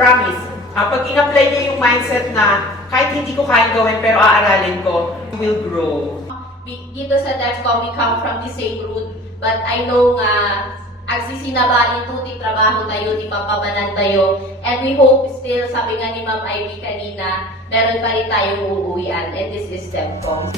promise, pag in-apply niya yung mindset na kahit hindi ko kayang gawin pero aaralin ko, you will grow. Dito sa DEFCON, we come from the same root, but I know nga agsisinabali ito, ti trabaho tayo, ti papabanan tayo, and we hope still, sabi nga ni Ma'am Ivy kanina, meron pa rin tayong uuwian, and this is DEFCON.